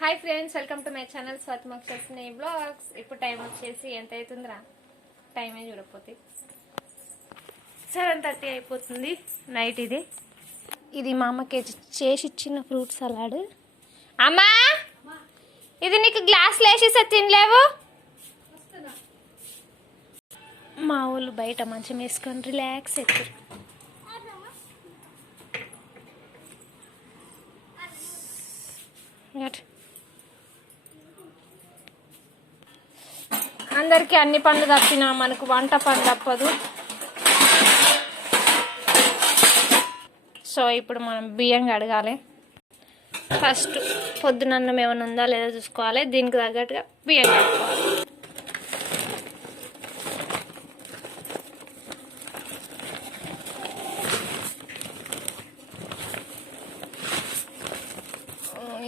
Hi friends welcome to my channel స్వత్మక్షస్ని blogs ఇప్పుడు time వచ్చేసి ఎంత అవుతుందిరా టైమే చూడకపోతే. సెవెన్ థర్టీ అయిపోతుంది నైట్ ఇది. ఇది మా అమ్మకి చేసి ఇచ్చిన ఫ్రూట్ సలాడ్. అమ్మా! ఇది నీకు గ్లాస్ లేసేసా తినలేవు? మా వాళ్ళు బయట మంచం వేసుకొని రిలాక్స్ అవుతారు ఇటు. అందరికీ అన్ని పండ్లు తప్పినా మనకు వంట పండు తప్పదు. సో ఇప్పుడు మనం బియ్యం కడగాలి. ఫస్ట్ పొద్దునన్నం ఏమైనా ఉందా లేదా చూసుకోవాలి. దీనికి తగ్గట్టుగా బియ్యం కడుకోవాలి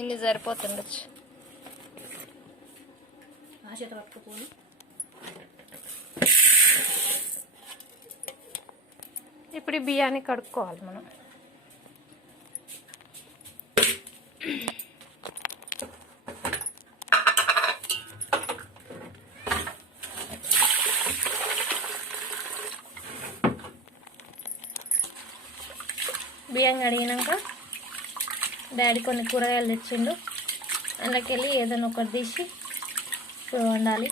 ఇన్ని సరిపోతుండొచ్చు. చేత పట్టుకుపోయి ఇప్పుడు ఈ బియ్యాన్ని కడుక్కోవాలి మనం. బియ్యం కడిగినాక డాడీ కొన్ని కూరగాయలు తెచ్చిండు. అందులోకెళ్ళి ఏదైనా ఒకటి తీసి వండాలి.